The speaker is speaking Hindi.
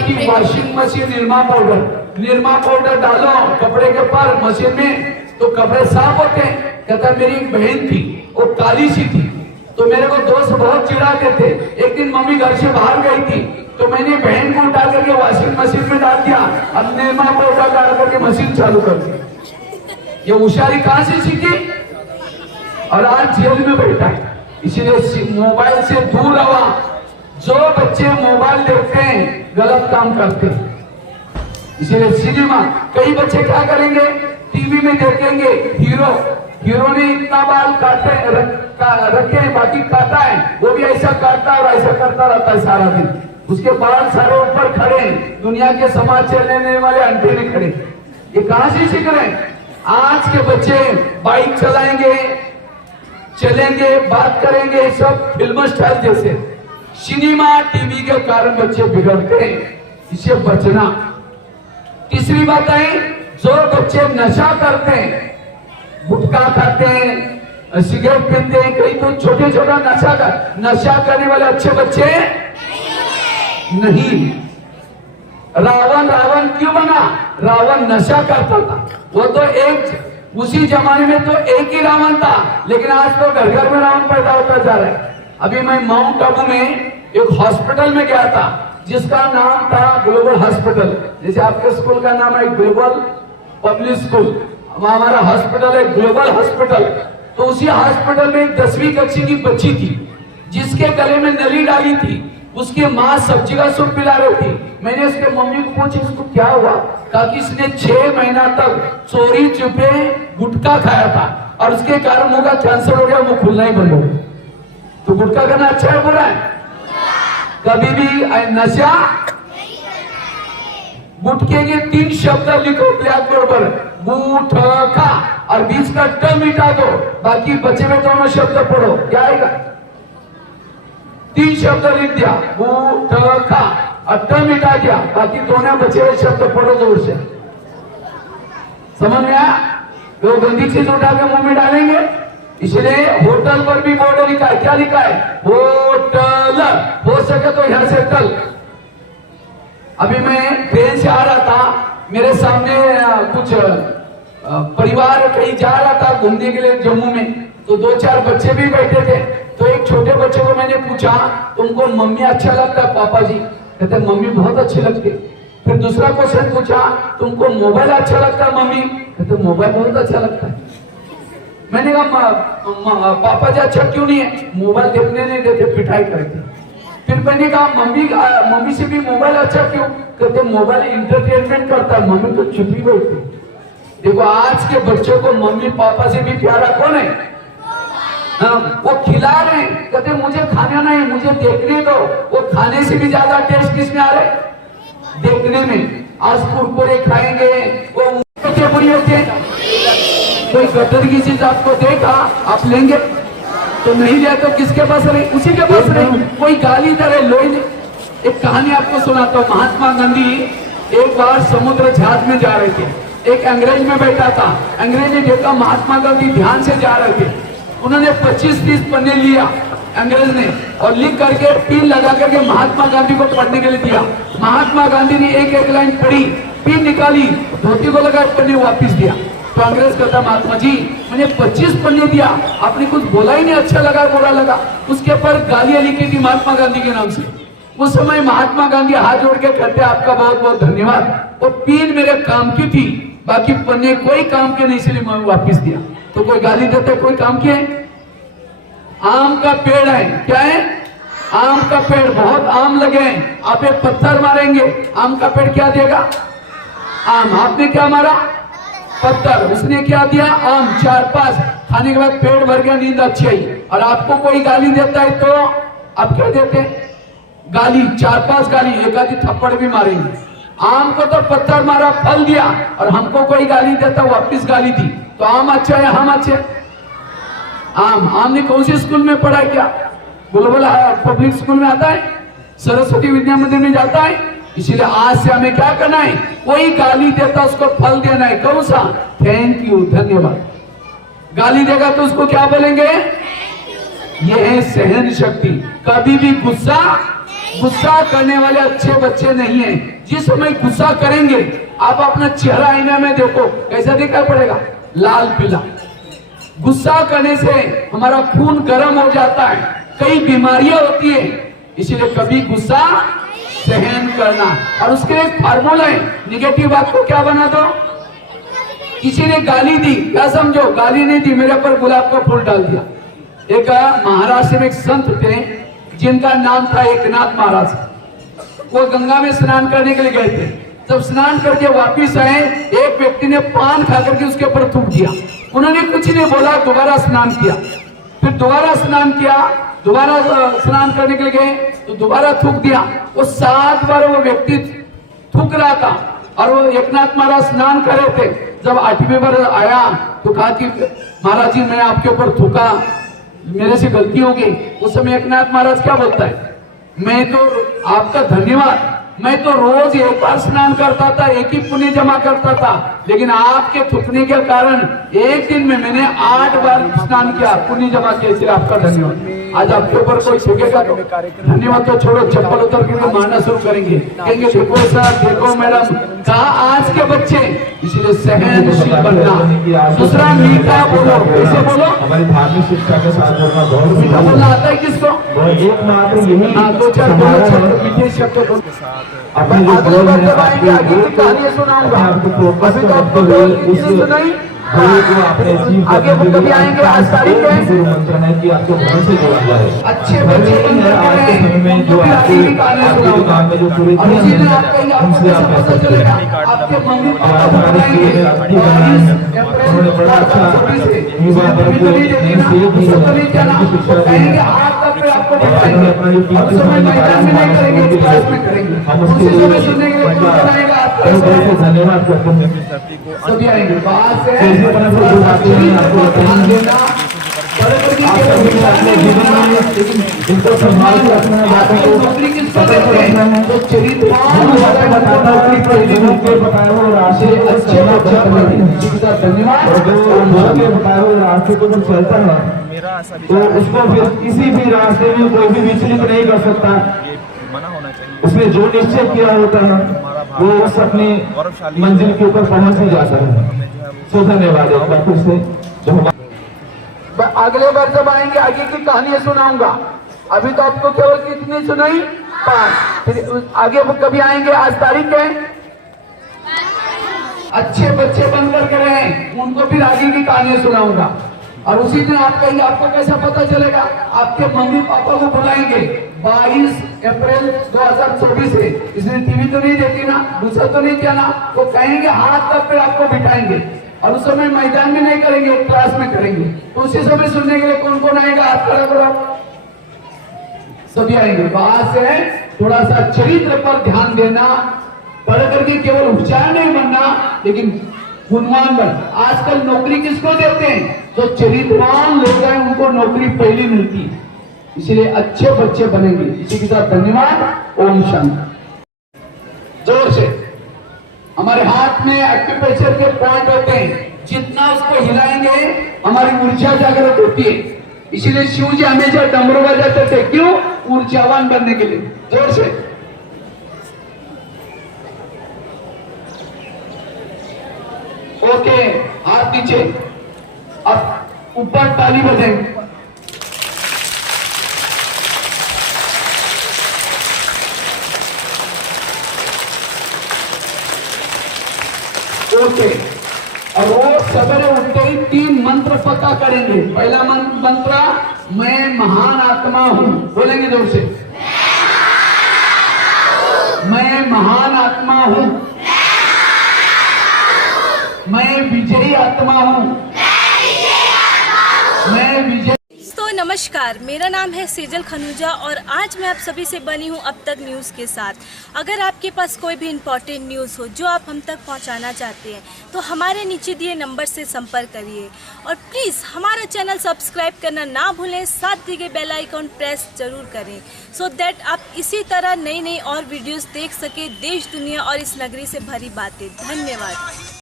की वॉशिंग मशीन निरमा पाउडर डालो कपड़े के ऊपर मशीन में तो कपड़े साफ होते हैं। कहता मेरी एक बहन थी, वो काली सी थी, तो मेरे को दोस्त बहुत चिढ़ाते थे। एक दिन मम्मी घर से बाहर गई थी तो मैंने बहन को उठा करके वॉशिंग मशीन में डाल दिया, अब निरमा पाउडर डाल करके मशीन चालू कर दी। ये होशियारी कहां से सीखी? और आज जेल में बैठा है। इसलिए मोबाइल से दूर रहो। जो बच्चे मोबाइल देखते हैं गलत काम करते हैं। इसलिए सिनेमा, कई बच्चे क्या करेंगे, टीवी में देखेंगे हीरो ने इतना बाल रखे हैं, बाकी काटा है, वो भी ऐसा काटता और ऐसा करता रहता है सारा दिन। उसके बाल सारे ऊपर खड़े हैं, दुनिया के समाचार लेने वाले अंधेरे खड़े। ये कहां से सीख रहे हैं? आज के बच्चे बाइक चलेंगे, बात करेंगे सब फिल्म स्टाइल जैसे। सिनेमा टीवी के कारण बच्चे बिगड़ते हैं, इससे बचना। तीसरी बात है, जो बच्चे नशा करते हैं, गुटखा खाते हैं, सिगरेट पीते हैं, कई तो छोटे नशा करने वाले अच्छे बच्चे नहीं। रावण क्यों बना? रावण नशा करता था। वो तो उसी जमाने में तो एक ही रावण था, लेकिन आज तो घर घर में रावण पैदा होता जा रहा है। अभी मैं माउंट आबू में एक हॉस्पिटल में गया था जिसका नाम था ग्लोबल हॉस्पिटल। जैसे आपके स्कूल का नाम है ग्लोबल पब्लिक स्कूल, हमारा हॉस्पिटल है ग्लोबल हॉस्पिटल। तो उसी हॉस्पिटल में एक 10वीं कक्षा की बच्ची थी जिसके गले में नली डाली थी। उसकी माँ सब्जी का सूप पिला रही थी। मैंने उसके मम्मी को पूछा इसको क्या हुआ? कहा कि इसने 6 महीना तक चोरी छुपे गुटखा खाया था और उसके कारण मुंह का कैंसर हो गया, मुंह खुलना ही बंद हो गया। तो गुटखा खाना अच्छा है बुरा है? कभी भी नशा। गुटखे के 3 शब्द लिखो ब्लैकबोर्ड पर, गुटखा, और बीच का ट मिटा दो, बाकी बचे में दोनों शब्द पढ़ो, क्या आएगा? 3 शब्द लिख दिया गुटखा और ट मिटा दिया, बाकी दोनों बचे हुए शब्द पढ़ो जोर से। समझ में आया? वो गंदी चीज उठा के मुंह में डालेंगे। इसलिए होटल पर भी बोर्ड लिखा है, क्या लिखा है? होटल। हो सके तो यहां से टल। अभी मैं ट्रेन से आ रहा था, मेरे सामने कुछ परिवार कहीं जा रहा था घूमने के लिए जम्मू में, तो 2-4 बच्चे भी बैठे थे। तो एक छोटे बच्चे को मैंने पूछा तुमको मम्मी अच्छा लगता है पापा जी? कहते मम्मी बहुत अच्छी लगती। फिर दूसरा क्वेश्चन पूछा तुमको मोबाइल अच्छा लगता है मम्मी? कहते मोबाइल बहुत अच्छा लगता है। मैंने कहा पापा जी अच्छा क्यों नहीं है? मोबाइल देखने नहीं देते, पिटाई करते। फिर मैंने कहा मम्मी से भी मोबाइल अच्छा क्यों? कहते मोबाइल इंटरटेनमेंट करता है। मम्मी तो चुप ही बैठती। देखो आज के बच्चों को मम्मी पापा से भी प्यारा कौन है? वो खिला रहे, कहते मुझे खाना नहीं, मुझे देखने दो। वो खाने से भी ज्यादा टेस्ट किसमें आ रहा है? देखने में। आज कुरकुरे खाएंगे, वो बुरी होते हैं। कोई गटर की चीज आपको देगा आप लेंगे तो नहीं लिया तो किसके पास रही? उसी के पास रही। कोई गाली दे लो ही नहीं। एक कहानी आपको सुनाता हूँ। महात्मा गांधी एक बार समुद्र जहाज में जा रहे थे, एक अंग्रेज में बैठा था। अंग्रेज ने देखा महात्मा गांधी ध्यान से जा रहे थे, उन्होंने 25-30 पन्ने लिया अंग्रेज ने और लिख करके पिन लगा करके महात्मा गांधी को पढ़ने के लिए दिया। महात्मा गांधी ने एक लाइन पढ़ी, पिन निकाली, धोती को लगा, पन्ने वापिस दिया। तो अंग्रेज कहता महात्मा जी मैंने 25 पन्ने दिया, आपने कुछ बोला ही नहीं, अच्छा लगा बुरा लगा? उसके ऊपर गालियां लिखी थी महात्मा गांधी के नाम से। उस समय महात्मा गांधी हाथ जोड़ के कहते आपका बहुत बहुत धन्यवाद, वो पिन मेरे काम की थी, बाकी पन्ने कोई काम के नहीं, इसलिए मैं वापिस दिया। तो कोई गाली देता है कोई काम के? आम का पेड़ है, क्या है? आम का पेड़, बहुत आम लगे हैं, आप एक पत्थर मारेंगे, आम का पेड़ क्या देगा? आम। आपने क्या मारा? पत्थर। उसने क्या दिया? आम। 4-5 खाने के बाद पेट भर गया, नींद अच्छी आई। और आपको कोई गाली देता है तो आप क्या देते हैं? गाली। 4-5 गाली, एक आधी थप्पड़ भी मारेंगे। आम को तो पत्थर मारा, फल दिया, और हमको कोई गाली देता वापिस गाली दी। तो आम अच्छा है हम अच्छे? आम। आम ने कौन से स्कूल में पढ़ा क्या? ग्लोबल पब्लिक स्कूल में आता है, सरस्वती विद्या मंदिर में जाता है। इसीलिए आज से हमें क्या करना है? कोई गाली देता उसको फल देना है। कौन सा? थैंक यू, धन्यवाद। गाली देगा तो उसको क्या बोलेंगे? ये है सहन शक्ति। कभी भी गुस्सा गुस्सा करने वाले अच्छे बच्चे नहीं हैं। जिस समय गुस्सा करेंगे आप अपना चेहरा आईने में देखो, कैसा दिखाई पड़ेगा? लाल पीला। गुस्सा करने से हमारा खून गर्म हो जाता है, कई बीमारियां होती है। इसीलिए कभी गुस्सा सहन करना। और उसके लिए एक फार्मूला है, निगेटिव बात को क्या बना दो। किसी ने गाली दी, क्या समझो? गाली नहीं दी, मेरे पर गुलाब का फूल डाल दिया। एक महाराष्ट्र में एक संत थे जिनका नाम था एकनाथ महाराज। वो गंगा में स्नान करने के लिए गए थे। जब स्नान करके वापिस आए, एक व्यक्ति ने पान खा करके उसके ऊपर थूक दिया। उन्होंने कुछ नहीं बोला, दोबारा स्नान किया। फिर दोबारा स्नान किया, दोबारा स्नान करने के लिए गए तो दोबारा थूक दिया। वो 7 बार वो व्यक्ति थूक रहा था और वो एकनाथ महाराज स्नान कर रहे थे। जब 8वीं बार आया तो कहा कि महाराज जी मैं आपके ऊपर थूका, मेरे से गलती हो गई। उस समय एकनाथ महाराज क्या बोलता है? मैं तो आपका धन्यवाद, मैं तो रोज एक बार स्नान करता था, एक ही पुण्य जमा करता था, लेकिन आपके थूकने के कारण एक दिन में मैंने 8 बार स्नान किया, पुण्य जमा किया, इसलिए आपका धन्यवाद। आज आपके ऊपर कोई थूकेगा तो धन्यवाद तो छोड़ो, चप्पल उतर के मारना शुरू करेंगे, कहेंगे देखो सर, देखो मैडम। कहा आज के बच्चे, इसलिए सहनशील बनना। दूसरा मीठा बोलो, कैसे बोलो? हमारी धार्मिक शिक्षा के साथ बहुत मीठा बोलना आता है किसको? एक मात्र यही 2-4 बोलो, मीठे शब्द बोलो। अगले बार जब आएंगे आगे की कहानी सुनाऊंगा। अभी तो आपको सुनाई आगे वो कभी आएंगे। आज तारीख है, मंत्र है कि आपको घर से जोड़ा जाए। अच्छे बच्चे आज के समय में जो आपके काम में जो पूरे उनसे आप पता चलेगा। आपके मम्मी पापा उन्होंने बड़ा अच्छा युवा वर्ग को कहेंगे आप तक पे आपको बताएंगे। और समय मैदान में नहीं करेंगे, क्लास में करेंगे। हम उसी समय सुनने के लिए कौन बनाएगा? आपका धन्यवाद करते हैं। सभी आएंगे बाहर से। इसी तरह से जो बातें हैं आपको ध्यान देना, अपने जीवन में इनको संभाल के रखना है, बातों को नौकरी किसको देते हैं? तो चरित्रवान बताता हूँ कि प्रतिदिन के बताए हुए रास्ते को अच्छे बच्चा धन्यवाद। और जो के बताए हुए रास्ते को जब चलता है तो उसको फिर किसी भी रास्ते में कोई भी विचलित नहीं कर सकता। उसने जो निश्चय किया होता है वो उस अपनी मंजिल के ऊपर पहुंच ही जाता है। सो धन्यवाद एक बार फिर से। जो अगले बार जब आएंगे आगे की कहानी सुनाऊंगा। अभी तो आपको केवल कितनी सुनाई? 5। फिर आगे वो कभी आएंगे। आज तारीख है, अच्छे बच्चे बनकर के रहें, उनको फिर आगे की कहानी सुनाऊंगा। और उसी दिन आप कहेंगे, आपको कैसा पता चलेगा? आपके मम्मी पापा को बुलाएंगे 22 अप्रैल 2024 से। इसने टीवी तो नहीं देखी ना, दूसरा तो नहीं किया ना, वो कहेंगे हाथ तक पे आपको बिठाएंगे। और उस समय मैदान में नहीं करेंगे, क्लास में करेंगे। तो उसी समय सुनने के लिए कौन कौन आएगा? हाथ खड़ा करो। सभी आएंगे। बाहर से थोड़ा सा चरित्र पर ध्यान देना, पढ़ करके केवल होशियार नहीं बनना, लेकिन गुणवान बन। आजकल नौकरी किसको देते हैं? जो चरित्रवान लोग हैं उनको नौकरी पहली मिलती है। इसलिए अच्छे बच्चे बनेंगे। इसी के साथ धन्यवाद। ओम शांति। जोर से। हमारे हाथ में एक्यूप्रेशर के पॉइंट होते हैं, जितना उसको हिलाएंगे हमारी ऊर्जा जागृत होती है। इसीलिए शिव जी हमेशा डमरू बजाते थे, क्यों? ऊर्जावान बनने के लिए। जोर से। ओके, हाथ नीचे। अब ऊपर ताली बजाएंगे। ओके, और वो सवेरे उठते ही 3 मंत्र पता करेंगे। पहला मंत्र, मैं महान आत्मा हूं। बोलेंगे जोर से। मैं महान आत्मा हूं। मैं विजयी आत्मा हूं। मैं विजय। तो नमस्कार, मेरा नाम है सेजल खनूजा और आज मैं आप सभी से बनी हूं अब तक न्यूज़ के साथ। अगर आपके पास कोई भी इम्पोर्टेंट न्यूज़ हो जो आप हम तक पहुंचाना चाहते हैं तो हमारे नीचे दिए नंबर से संपर्क करिए। और प्लीज़ हमारा चैनल सब्सक्राइब करना ना भूलें, साथ दिए गए बेल आइकन प्रेस जरूर करें, सो दैट आप इसी तरह नई नई और वीडियोज़ देख सकें, देश दुनिया और इस नगरी से भरी बातें। धन्यवाद।